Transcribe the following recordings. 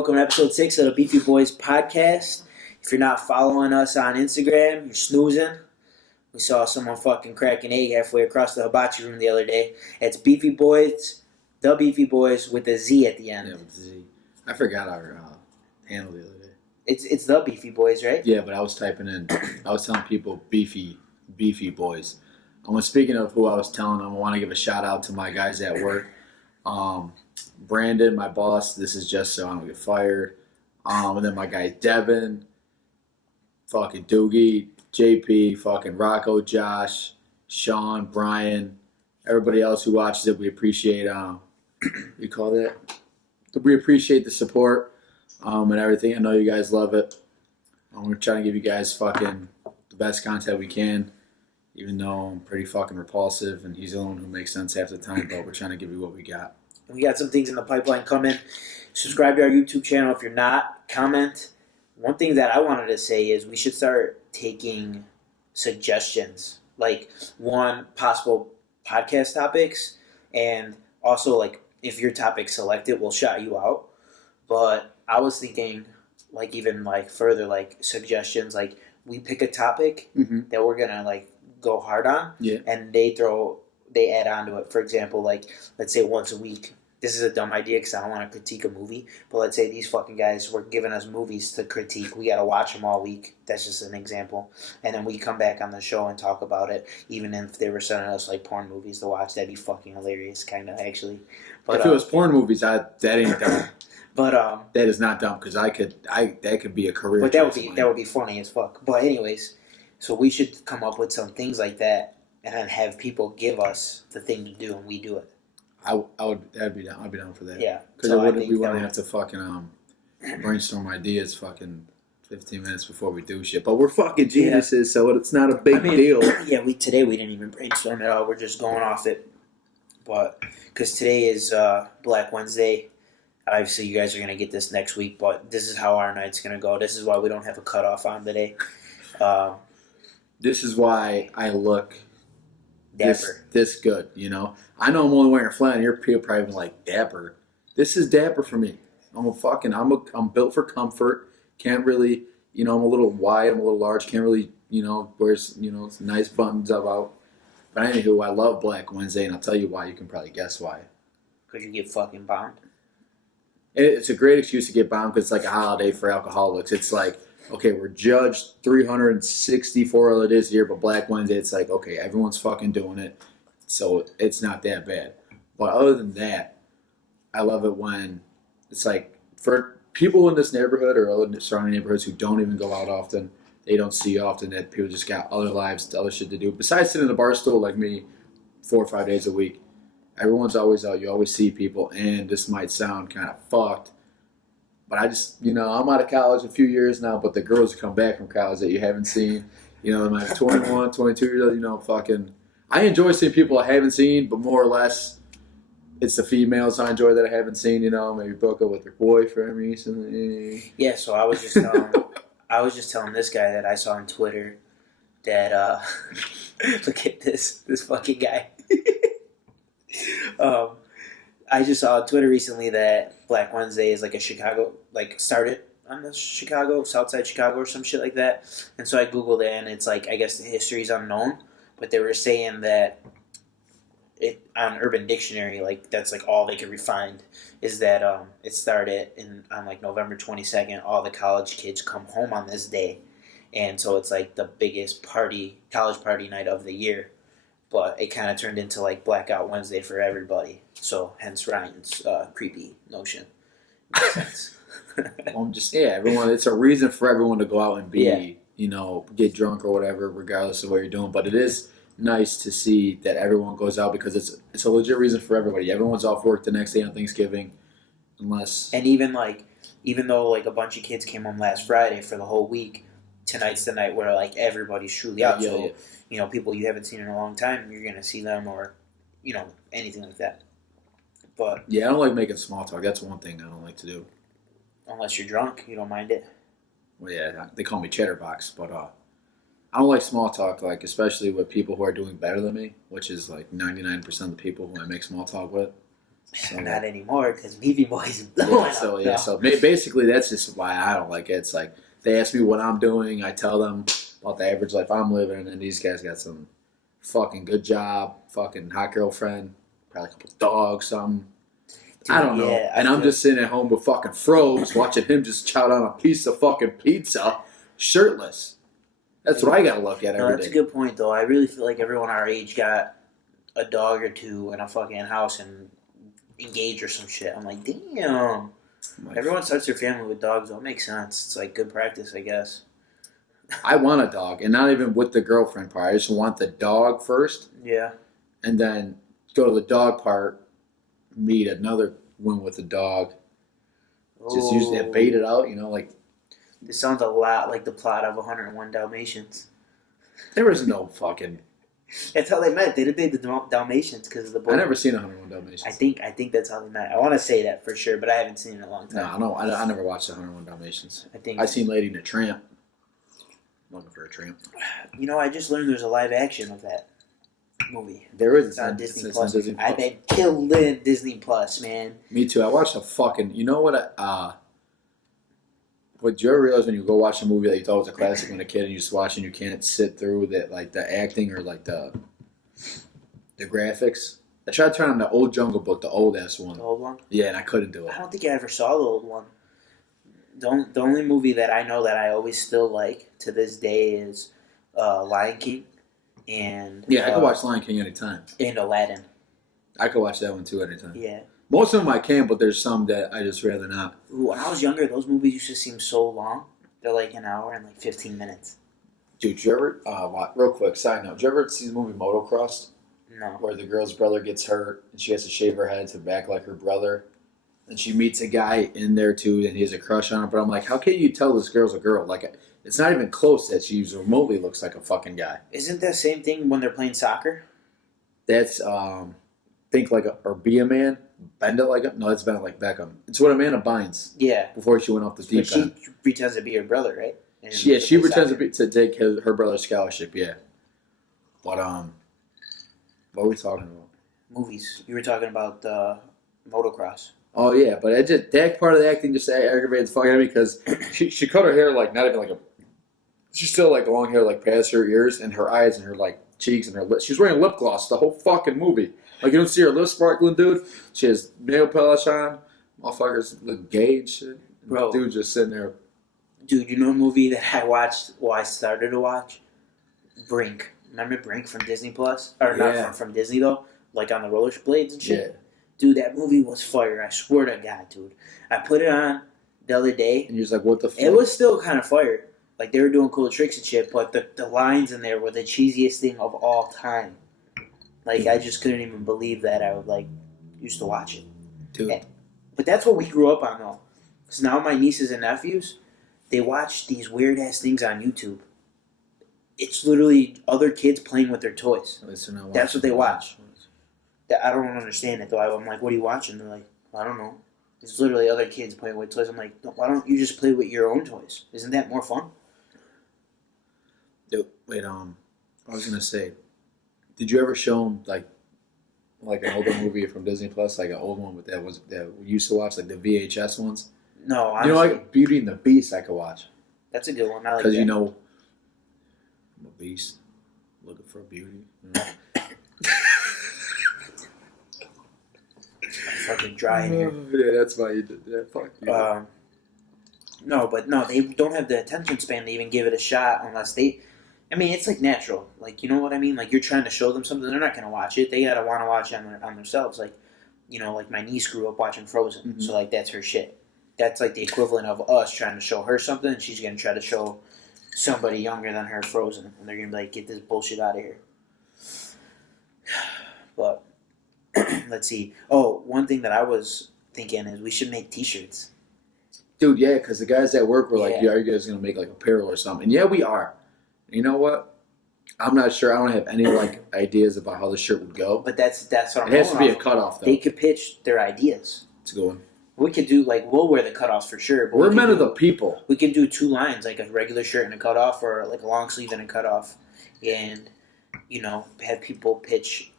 welcome to episode 6 of the Beefy Boyz podcast. If you're not following us on Instagram, you're snoozing. We saw someone fucking crack an egg halfway across the hibachi room the other day. It's Beefy Boyz, the Beefy Boyz with a Z at the end. Yeah, with Z. I forgot our handle the other day. It's the Beefy Boyz, right? Yeah, but I was typing in, I was telling people Beefy Boyz. Speaking of who I was telling them, I want to give a shout out to my guys at work. Brandon, my boss, this is just so I don't get fired. And then my guy Devin, fucking Doogie, JP, fucking Rocco, Josh, Sean, Brian, everybody else who watches it. We appreciate, you call that? We appreciate the support and everything. I know you guys love it. We're trying to give you guys fucking the best content we can, even though I'm pretty fucking repulsive and he's the only one who makes sense half the time, but we're trying to give you what we got. We got some things in the pipeline coming. Subscribe to our YouTube channel if you're not. Comment. One thing that I wanted to say is we should start taking suggestions, like one possible podcast topics, and also like if your topic's selected, we'll shout you out. But I was thinking, like even like further like suggestions, like we pick a topic that we're gonna like go hard on, and they add on to it. For example, like let's say once a week. This is a dumb idea because I don't want to critique a movie. But let's say these fucking guys were giving us movies to critique. We got to watch them all week. That's just an example. And then we come back on the show and talk about it. Even if they were sending us like porn movies to watch, that'd be fucking hilarious, kind of actually. But if it was porn movies, that ain't dumb. But that is not dumb because that could be a career. But that would be funny as fuck. But anyways, so we should come up with some things like that and then have people give us the thing to do and we do it. I'd be down for that. Yeah. Because we wouldn't have to fucking brainstorm ideas fucking 15 minutes before we do shit. But we're fucking geniuses, so it's not a big deal. Yeah, today we didn't even brainstorm at all. We're just going off it. But because today is Black Wednesday. Obviously, you guys are going to get this next week, but this is how our night's going to go. This is why we don't have a cutoff on today. This is why I look dapper. This good, you know? I know I'm only wearing a flat, and you're probably like, dapper. This is dapper for me. I'm built for comfort. Can't really, I'm a little wide, I'm a little large. Can't really, wear, nice buttons out. But anywho, I love Black Wednesday, and I'll tell you why. You can probably guess why. Because you get fucking bombed? It's a great excuse to get bombed because it's like a holiday for alcoholics. It's like, okay, we're judged 364 other days a year, but Black Wednesday, it's like, okay, everyone's fucking doing it, so it's not that bad. But other than that, I love it when it's like, for people in this neighborhood or other surrounding neighborhoods who don't even go out often, they don't see often that people just got other lives, other shit to do. Besides sitting in a bar stool like me 4 or 5 days a week, everyone's always out. You always see people, and this might sound kind of fucked, but I just, I'm out of college a few years now, but the girls who come back from college that you haven't seen, I'm like 21, 22 years old, fucking, I enjoy seeing people I haven't seen, but more or less, it's the females I enjoy that I haven't seen, maybe broke up with their boyfriend recently. Yeah, so I was just telling this guy that I saw on Twitter that, look at this fucking guy. I just saw on Twitter recently that Black Wednesday is like a Chicago, like started on the Southside Chicago or some shit like that. And so I Googled it and it's like, I guess the history is unknown, but they were saying that it on Urban Dictionary, like that's like all they could find is that it started on like November 22nd. All the college kids come home on this day. And so it's like the biggest college party night of the year. But it kind of turned into like Blackout Wednesday for everybody. So hence Ryan's creepy notion. Makes sense. Everyone. It's a reason for everyone to go out and be, get drunk or whatever, regardless of what you're doing. But it is nice to see that everyone goes out because it's a legit reason for everybody. Everyone's off work the next day on Thanksgiving, And even though like a bunch of kids came home last Friday for the whole week, tonight's the night where like everybody's truly out. People you haven't seen in a long time, you're gonna see them or, anything like that. But yeah, I don't like making small talk. That's one thing I don't like to do. Unless you're drunk, you don't mind it. Well, yeah, they call me Chatterbox, but I don't like small talk, like especially with people who are doing better than me, which is like 99% of the people who I make small talk with. So, Not anymore because Beefy Boyz is blowing up. So basically that's just why I don't like it. It's like they ask me what I'm doing, I tell them about the average life I'm living, and these guys got some fucking good job, fucking hot girlfriend, probably a couple dogs, something. Dude, I don't know. And I'm just sitting at home with fucking Froze, watching him just chow down a piece of fucking pizza, shirtless. That's what I gotta look at every day. That's a good point, though. I really feel like everyone our age got a dog or two in a fucking house and engaged or some shit. I'm like, damn. Everyone starts their family with dogs, though. It makes sense. It's like good practice, I guess. I want a dog, and not even with the girlfriend part. I just want the dog first. Yeah. And then go to the dog part, meet another one with a dog. Just usually bait it out, like. This sounds a lot like the plot of 101 Dalmatians. There was no fucking. That's how they met. They did the Dalmatians because of the boy. I never seen 101 Dalmatians. I think that's how they met. I want to say that for sure, but I haven't seen it in a long time. No, I never watched 101 Dalmatians. I seen Lady and the Tramp. Looking for a tramp. I just learned there's a live action of that movie. There is. It's on Disney Plus. I've been killing Disney Plus, man. Me too. I watched a fucking. You know what? What you ever realize when you go watch a movie that you thought was a classic when a kid and you just watch and you can't sit through that, like the acting or like the graphics? I tried to turn on the old Jungle Book, the old ass one. The old one? Yeah, and I couldn't do it. I don't think I ever saw the old one. The only movie that I know that I always still like to this day is Lion King. And yeah, I could watch Lion King anytime. And Aladdin. I could watch that one too anytime. Yeah. Most of them I can, but there's some that I just rather not. When I was younger, those movies used to seem so long. They're like an hour and like 15 minutes. Dude, did you ever, real quick, side note, did you ever see the movie Motocross? No. Where the girl's brother gets hurt and she has to shave her head to back like her brother. And she meets a guy in there too and he has a crush on her. But I'm like, how can you tell this girl's a girl? Like, it's not even close that she remotely looks like a fucking guy. Isn't that same thing when they're playing soccer? That's, think like or be a man. Bend it like a... No, it's bend it like Beckham. It's what Amanda Bynes. Yeah. Before she went off the deep end. She pretends to be her brother, right? She pretends to take her brother's scholarship, yeah. But, what are we talking about? Movies. You were talking about motocross. Oh, yeah, but that part of the acting just aggravated the fuck out of me because she cut her hair like, not even like a... She's still like long hair like past her ears and her eyes and her like cheeks and her lips. She was wearing lip gloss the whole fucking movie. Like, you don't see her lips sparkling, dude. She has nail polish on. Motherfuckers look gay and shit. Bro. Dude just sitting there. Dude, you know a movie that I watched, I started to watch? Brink. Remember Brink from Disney Plus? Or not from Disney, though? Like on the rollerblades and shit? Yeah. Dude, that movie was fire. I swear to God, dude. I put it on the other day. And you're just like, what the fuck? It was still kind of fire. Like, they were doing cool tricks and shit, but the lines in there were the cheesiest thing of all time. Like, I just couldn't even believe that I would, like, used to watch it. Dude. But that's what we grew up on, though. Because now my nieces and nephews, they watch these weird-ass things on YouTube. It's literally other kids playing with their toys. That's what they watch. I don't understand it, though. I'm like, what are you watching? They're like, I don't know. It's literally other kids playing with toys. I'm like, why don't you just play with your own toys? Isn't that more fun? Dude, wait, I was going to say... Did you ever show them like an older movie from Disney Plus, like an old one with that we used to watch, like the VHS ones? No, honestly. Like Beauty and the Beast, I could watch. That's a good one. I like because that. I'm a beast looking for beauty. Fucking dry in here. Yeah, that's why you did that. Fuck you. No, they don't have the attention span to even give it a shot unless they. I mean, it's like natural. Like, you know what I mean? Like, you're trying to show them something, they're not going to watch it. They got to want to watch it on themselves. Like, like my niece grew up watching Frozen. Mm-hmm. So, like, that's her shit. That's like the equivalent of us trying to show her something, and she's going to try to show somebody younger than her Frozen. And they're going to be like, get this bullshit out of here. But, let's see. Oh, one thing that I was thinking is we should make T-shirts. Dude, yeah, because the guys at work were like, are you guys going to make, like, apparel or something? And yeah, we are. You know what? I'm not sure. I don't have any like ideas about how the shirt would go. But that's what I'm. It has to be a cutoff, though. They could pitch their ideas. It's a good one. We could do we'll wear the cutoffs for sure. But we're men of the people. We can do two lines, like a regular shirt and a cutoff, or like a long sleeve and a cutoff, and have people pitch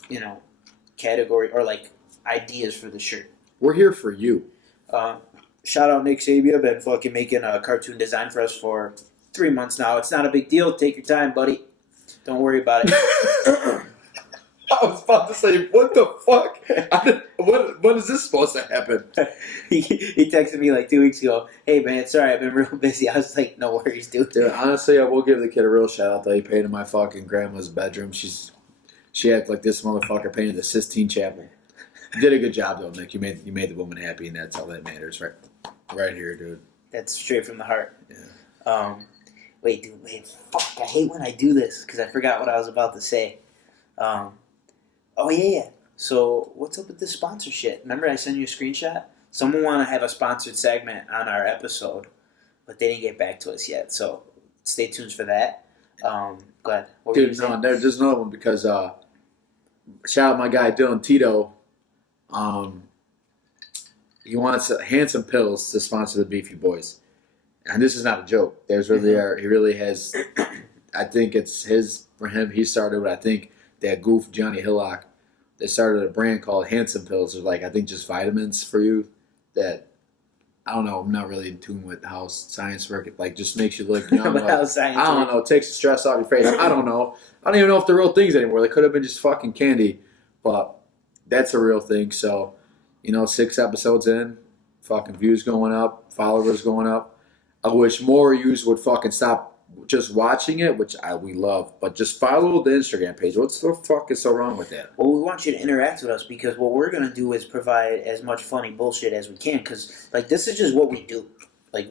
category or like ideas for the shirt. We're here for you. Shout out Nick Sabia, been fucking making a cartoon design for us for 3 months now. It's not a big deal. Take your time, buddy. Don't worry about it. I was about to say, what the fuck? When is this supposed to happen? he texted me like 2 weeks ago. Hey man, sorry, I've been real busy. I was like, no worries, dude. Dude, honestly, I will give the kid a real shout out that he painted my fucking grandma's bedroom. She acted like this motherfucker painted the Sistine Chapel. You did a good job though, Nick. You made the woman happy, and that's all that matters, right here, dude. That's straight from the heart. Yeah. Wait, fuck, I hate when I do this because I forgot what I was about to say. Oh yeah. So what's up with this sponsorship? Remember I sent you a screenshot? Someone want to have a sponsored segment on our episode, but they didn't get back to us yet. So stay tuned for that. Go ahead. What were you Dude, saying? there's another one because shout out my guy Dylan Tito. He wants Handsome Pills to sponsor the Beefy Boyz, and this is not a joke. He really has. I think it's for him. He started with, I think, that goof Johnny Hillock. They started a brand called Handsome Pills. They're like, I think, just vitamins for you that, I don't know, I'm not really in tune with how science works. It like just makes you look young. Like, I don't know, it takes the stress off your face. I don't know. I don't even know if they're real things anymore. They could have been just fucking candy. But that's a real thing. So, 6 episodes in, fucking views going up, followers going up. I wish more yous would fucking stop just watching it, which we love, but just follow the Instagram page. What the fuck is so wrong with that? Well, we want you to interact with us because what we're going to do is provide as much funny bullshit as we can because, like, this is just what we do. Like,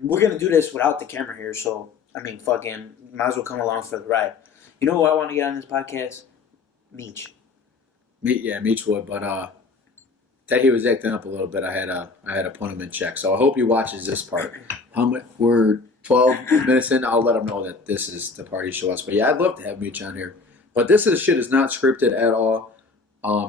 we're going to do this without the camera here, so, I mean, fucking, might as well come along for the ride. You know who I want to get on this podcast? Meech. Meech would, but that he was acting up a little bit. I had to put him in check. So I hope he watches this part. We're 12 minutes in. I'll let him know that this is the part he show us. But yeah, I'd love to have Meech on here. But this shit is not scripted at all.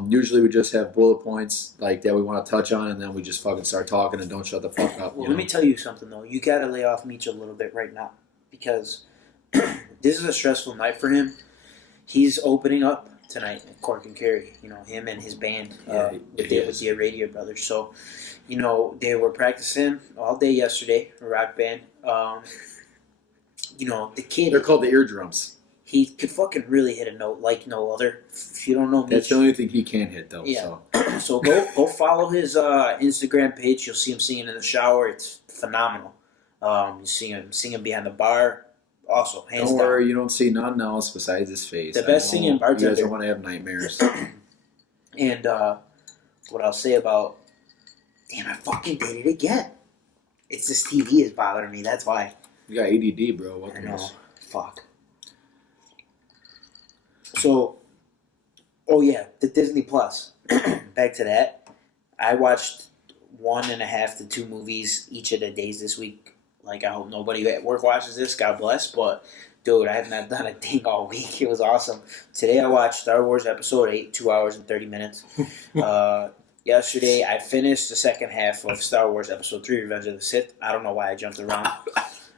Usually we just have bullet points like that we want to touch on, and then we just fucking start talking and don't shut the fuck up. Well, let me tell you something though. You got to lay off Meech a little bit right now because this is a stressful night for him. He's opening up tonight at Cork and Kerry, him and his band with the Radio Brothers. So, they were practicing all day yesterday, a rock band. The kid... They're called the eardrums. He could fucking really hit a note like no other. If you don't know me... That's the only thing he can hit, though. Yeah. So go follow his Instagram page. You'll see him singing in the shower. It's phenomenal. You see him singing behind the bar. Also, hands don't down. worry, you don't see nothing else besides his face. The best singing bartender. You guys don't want to have nightmares. And what I'll say about... Damn, I fucking did it again. It's this TV is bothering me. That's why. You got ADD, bro. What I know. Fuck. So, the Disney Plus. Back to that. I watched 1.5 to 2 movies each of the days this week. Like, I hope nobody at work watches this. God bless. But, dude, I have not done a thing all week. It was awesome. Today I watched Star Wars Episode 8, 2 hours and 30 minutes. Yesterday I finished the second half of Star Wars Episode 3, Revenge of the Sith. I don't know why I jumped around.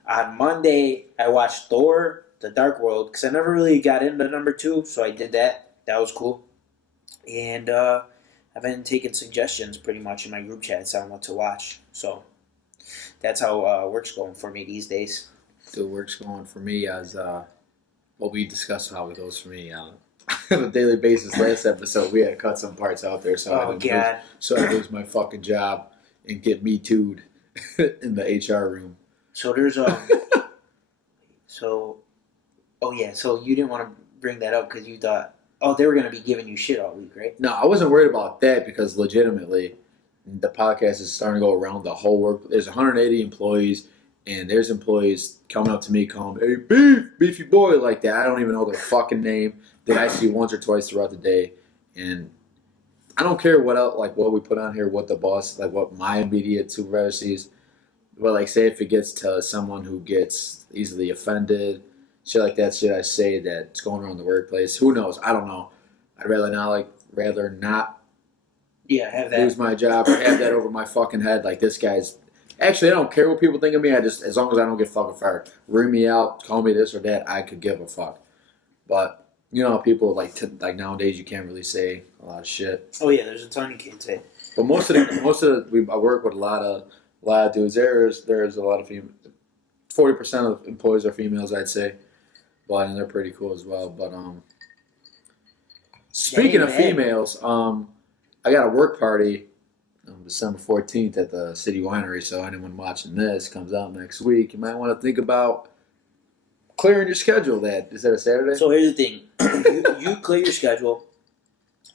On Monday I watched Thor, The Dark World, because I never really got into number 2, so I did that. That was cool. And I've been taking suggestions pretty much in my group chats on what to watch. So that's how work's going for me these days. The work's going for me as what we discussed how it goes for me on a daily basis. Last episode we had to cut some parts out there, so I lose my fucking job and get me too'd in the HR room. So there's so you didn't want to bring that up because you thought they were gonna be giving you shit all week, right? No, I wasn't worried about that because legitimately the podcast is starting to go around the whole work. There's 180 employees, and there's employees coming up to me calling, "Hey, Beefy Boy," like that. I don't even know their fucking name that I see once or twice throughout the day. And I don't care what else, like what we put on here, what the boss, like what my immediate supervisor sees. But like, say if it gets to someone who gets easily offended, shit like that, shit I say that's going around the workplace. Who knows? I don't know. I'd rather not have that. lose my job or have that over my fucking head. Like this guy's. Actually, I don't care what people think of me. As long as I don't get fucking fired, ring me out, call me this or that, I could give a fuck. But You know how people like nowadays you can't really say a lot of shit. Oh yeah, there's a ton you can't say. But I work with a lot of dudes. There's a lot of female. 40% of employees are females, I'd say, but and they're pretty cool as well. But speaking of females, I got a work party on December 14th at the City Winery. So anyone watching this comes out next week, you might want to think about clearing your schedule. Is that a Saturday? So here's the thing: you clear your schedule.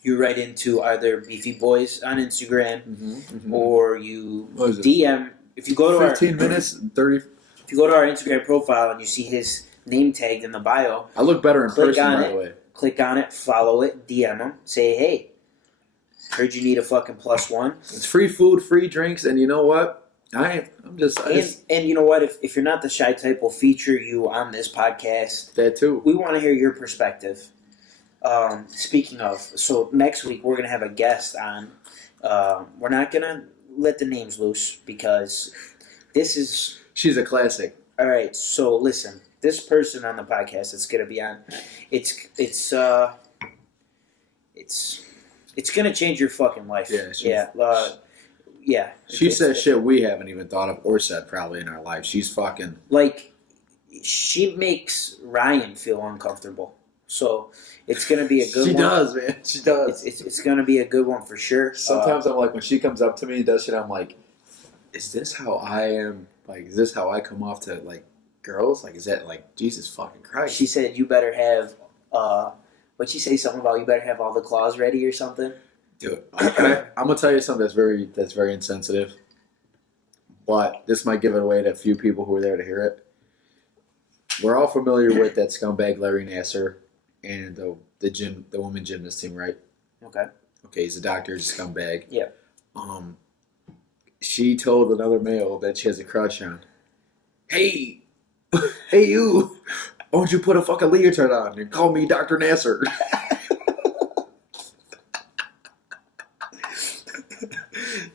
You write into either Beefy Boyz on Instagram, or you DM. If you go to 15 minutes, 30. If you go to our Instagram profile and you see his name tagged in the bio, I look better in person, by the way. Click on it, follow it, DM him, say, hey, heard you need a fucking +1. It's free food, free drinks, and you know what? And you know what? If you're not the shy type, we'll feature you on this podcast. That too. We want to hear your perspective. Speaking of, so next week we're gonna have a guest on. We're not gonna let the names loose because this is. She's a classic. All right, so listen, this person on the podcast that's gonna be on, it's gonna change your fucking life. Yeah. She says shit we haven't even thought of or said probably in our life. She's fucking like, she makes Ryan feel uncomfortable. So it's gonna be a good one. She does, man. She does. It's gonna be a good one for sure. Sometimes I'm like, when she comes up to me and does shit, I'm like, is this how I am? Like, is this how I come off to, like, girls? Like, is that, like, Jesus fucking Christ? She said you better have, what'd she say, something about you better have all the claws ready or something? Dude, I'm going to tell you something that's very insensitive. But this might give it away to a few people who are there to hear it. We're all familiar with that scumbag Larry Nassar and the women gymnast team, right? Okay. Okay, he's a doctor, he's a scumbag. Yeah. She told another male that she has a crush on. Hey you, why don't you put a fucking leotard on and call me Dr. Nassar?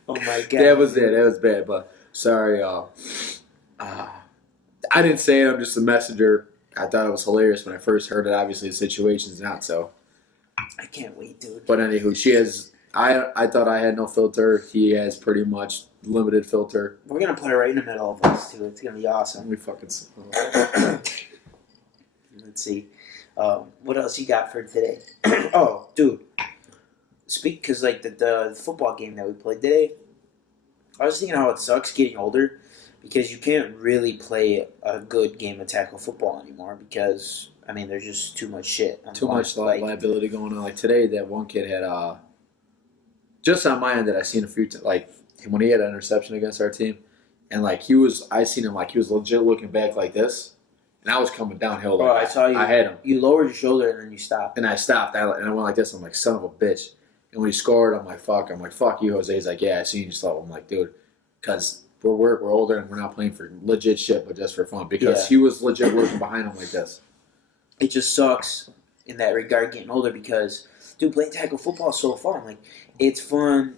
Oh my god. That was bad, but sorry, y'all. I didn't say it, I'm just a messenger. I thought it was hilarious when I first heard it. Obviously, the situation's not so. I can't wait, dude. But anywho, she has... I thought I had no filter. He has pretty much limited filter. We're going to put it right in the middle of us, too. It's going to be awesome. We fucking... Let's see. What else you got for today? Oh, dude. Because, like, the football game that we played today, I was thinking how it sucks getting older because you can't really play a good game of tackle football anymore because, I mean, there's just too much shit. Too much liability going on. Like, today, that one kid had... just on my end that I seen a few like when he had an interception against our team, and like I seen him like he was legit looking back like this, and I was coming downhill. Like, I saw you. I had him. You lowered your shoulder and then you stopped. And I stopped. And I went like this. I'm like, son of a bitch. And when he scored, I'm like, fuck. I'm like, fuck you, Jose. He's like, yeah, I seen you slow. I'm like, dude, because we're older and we're not playing for legit shit, but just for fun. Because he was legit working behind him like this. It just sucks in that regard getting older because, dude, playing tackle football is so fun. Like, it's fun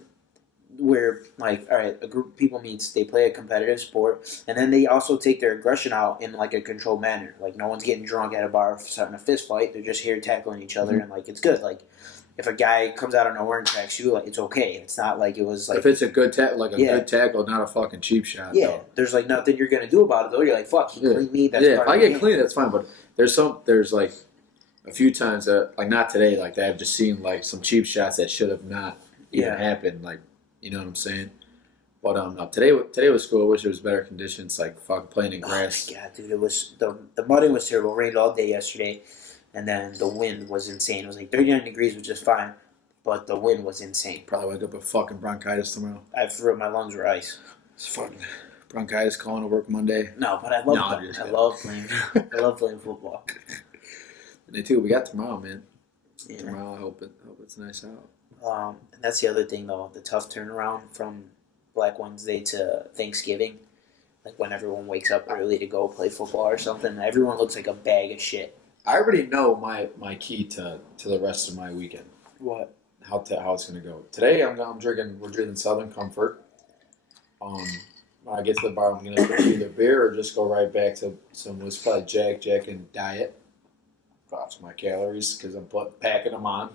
where, like, all right, a group of people meets, they play a competitive sport, and then they also take their aggression out in, like, a controlled manner. Like, no one's getting drunk at a bar starting a fist fight. They're just here tackling each other, and, like, it's good. Like, if a guy comes out of nowhere and attacks you, like, it's okay. It's not like it was, like... If it's a good tackle, good tackle, not a fucking cheap shot, though. There's, like, nothing you're going to do about it, though. You're like, fuck, he cleaned me. That's if I get clean, that's fine, but there's, like, a few times that, like, not today, like, that I've just seen, like, some cheap shots that should have not even happened, like, you know what I'm saying? But no, today was cool. I wish it was better conditions, like fucking playing in grass. Oh my god, dude! It was the mudding was terrible. It rained all day yesterday, and then the wind was insane. It was like 39 degrees, which is fine, but the wind was insane. Probably wake up with fucking bronchitis tomorrow. My lungs were ice. It's fucking bronchitis calling to work Monday. No, but I love playing football. Me too. We got tomorrow, man. Yeah. Tomorrow, I hope it's nice out. And that's the other thing, though, the tough turnaround from Black Wednesday to Thanksgiving. Like, when everyone wakes up early to go play football or something, everyone looks like a bag of shit. I already know my key to the rest of my weekend. What? How it's going to go. Today, we're drinking Southern Comfort. When I get to the bar, I'm going to either beer or just go right back to some, it's probably Jack and Diet. watch my calories because I'm packing them on,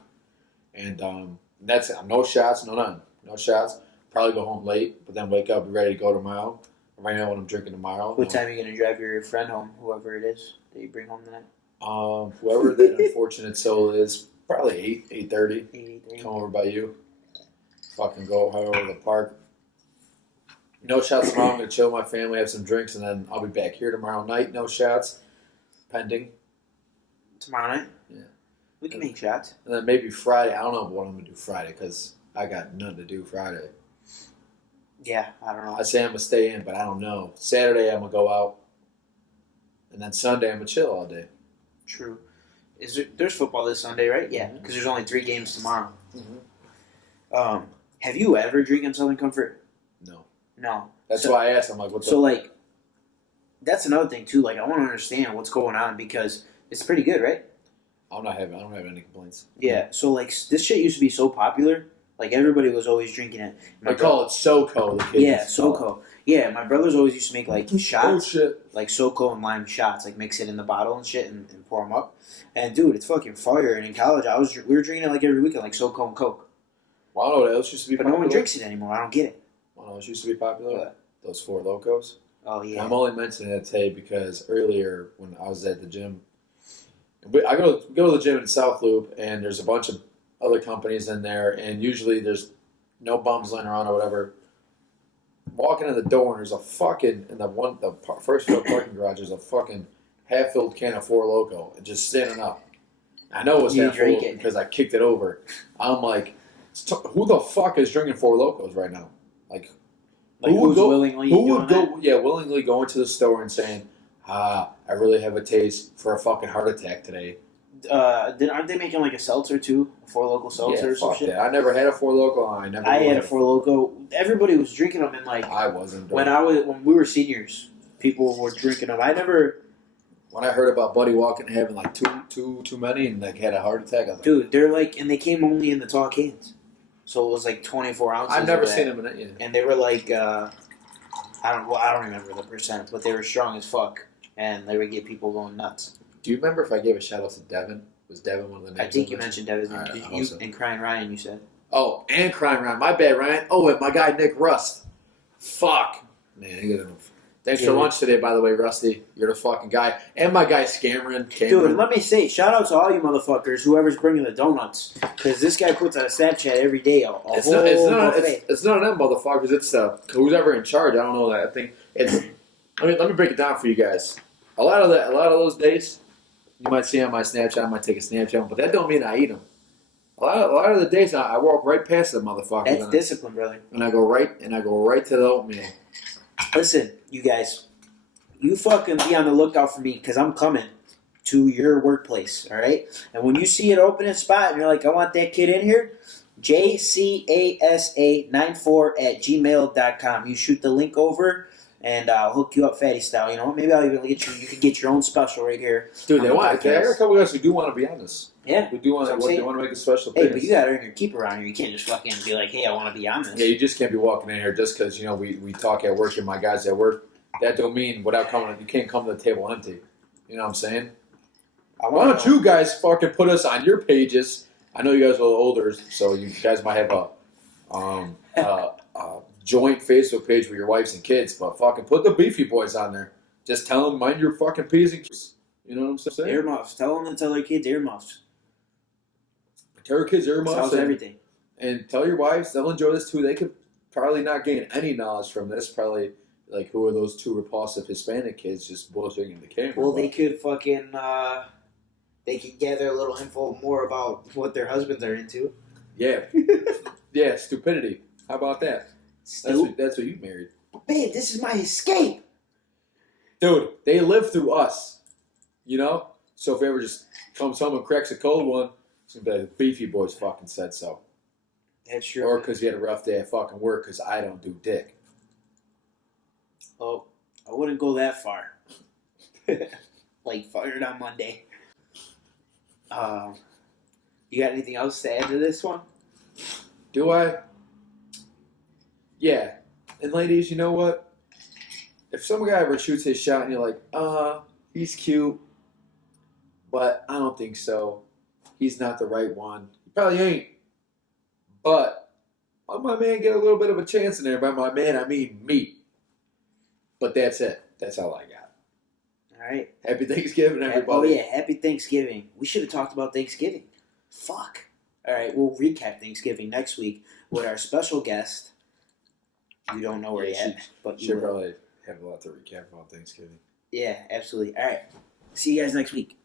and that's it. No shots, no nothing, no shots. Probably go home late, but then wake up, be ready to go tomorrow. Right now, what I'm drinking tomorrow. What time are you gonna drive your friend home, whoever it is that you bring home tonight? Whoever that unfortunate soul is, probably 8:30. 8:30. Come over by you. Fucking go over to the park. No shots tomorrow. I'm gonna chill with my family, have some drinks, and then I'll be back here tomorrow night. No shots, pending. Tomorrow night? Yeah. We can make shots. And then maybe Friday. I don't know what I'm gonna do Friday because I got nothing to do Friday. Yeah, I don't know. I say I'm gonna stay in, but I don't know. Saturday I'm gonna go out, and then Sunday I'm gonna chill all day. True. There's football this Sunday, right? Yeah, because there's only 3 games tomorrow. Mm-hmm. Have you ever drinking Southern Comfort? No. No. That's why I asked. I'm like, what the? So like, that's another thing too. Like, I want to understand what's going on because it's pretty good, right? I don't have any complaints. Yeah. So like, this shit used to be so popular. Like everybody was always drinking it. They call it SoCo. The kids. Yeah, SoCo. Yeah, my brothers always used to make like shots, Oh shit! like SoCo and lime shots, like mix it in the bottle and shit, and pour them up. And dude, it's fucking fire. And in college, we were drinking it like every weekend, like SoCo and Coke. Well, I don't know what else used to be But popular. no one drinks it anymore. I don't get it. What else used to be popular? What? Those Four Locos. Oh yeah. I'm only mentioning that today because earlier when I was at the gym, I go to the gym in South Loop, and there's a bunch of other companies in there, and usually there's no bums laying around or whatever. Walking in the door, and there's a fucking first floor parking garage. There's a fucking half-filled can of Four Loko, and just standing up. I know it was You half full drink it. because I kicked it over. I'm like, who the fuck is drinking Four Locos right now? Like Like who's willingly who doing would go? that? Yeah, willingly go into the store and saying, I really have a taste for a fucking heart attack today. Aren't they making like a seltzer too? A Four Local seltzer Yeah, or some fuck shit? that. I never had a Four Loko. I had a Four Loco. Everybody was drinking them, and like I wasn't. when we were seniors, people were drinking them. When I heard about Buddy walking and having like too many and like had a heart attack, I was like, Dude, they're like, and they came only in the tall cans, so it was like 24 ounces. I've never of that. seen them in it. Yeah. And they were like, I don't remember the percent, but they were strong as fuck, and they would get people going nuts. Do you remember if I gave a shout out to Devin? Was Devin one of the names? I think you mentioned Devin's name. Alright, You also. and Crying Ryan, you said. Oh, and Crying Ryan. My bad, Ryan. Oh, and my guy Nick Rust. Fuck. Man, he got enough. Thanks for Yeah. lunch today, by the way, Rusty. You're the fucking guy. And my guy Cameron. Dude, let me say, shout out to all you motherfuckers, whoever's bringing the donuts, because this guy puts on a Snapchat every day. It's not them motherfuckers. It's who's ever in charge. I don't know that. I think it's. Let me break it down for you guys. A lot of those days, you might see on my Snapchat. I might take a Snapchat, but that don't mean I eat them. A lot of the days, I walk right past the motherfuckers. That's discipline, brother. And I go right to the oatmeal. Listen, you guys, you fucking be on the lookout for me, because I'm coming to your workplace, all right? And when you see an opening spot and you're like, I want that kid in here, jcasa94@gmail.com. You shoot the link over, and I'll hook you up fatty style. You know, maybe I'll even get you could get your own special right here. Dude, on they the want. There are a podcast. couple guys who do want to be on this. Yeah. We do want That's what I'm to. They saying. want to make a special. Hey, appearance. but you got to earn your keep around here. You can't just fucking be like, hey, I want to be on this. Yeah, you just can't be walking in here just because we talk at work and my guys at work. That don't mean without coming. You can't come to the table empty. You know what I'm saying? Why don't you guys fucking put us on your pages? I know you guys are a little older, so you guys might have a joint Facebook page with your wives and kids, but fucking put the Beefy Boyz on there. Just tell them mind your fucking P's and Q's. You know what I'm saying? Earmuffs. Tell them to tell their kids earmuffs. Tell your kids earmuffs. Tells everything. And tell your wives they'll enjoy this too. They could probably not gain any knowledge from this. Probably like who are those two repulsive Hispanic kids just bullshitting the camera? Well, they could fucking they could gather a little info more about what their husbands are into. Yeah, yeah, stupidity. How about that? That's what you married, Babe, this is my escape. dude. They live through us, you know. So if ever just comes home and cracks a cold one, it's gonna be like the Beefy Boyz fucking said so, That's true. or because he had a rough day at fucking work because I don't do dick. Oh, I wouldn't go that far. Like fired on Monday. You got anything else to add to this one? Do I? Yeah. And ladies, you know what? If some guy ever shoots his shot and you're like, he's cute, but I don't think so. He's not the right one. He probably ain't. But my man get a little bit of a chance in there. By my man, I mean me. But that's it. That's all I got. All right. Happy Thanksgiving, everybody. Oh, yeah. Happy Thanksgiving. We should have talked about Thanksgiving. Fuck. All right. We'll recap Thanksgiving next week with our special guest. You don't know her yet. But you should will. probably have a lot to recap about Thanksgiving. Yeah, absolutely. All right. See you guys next week.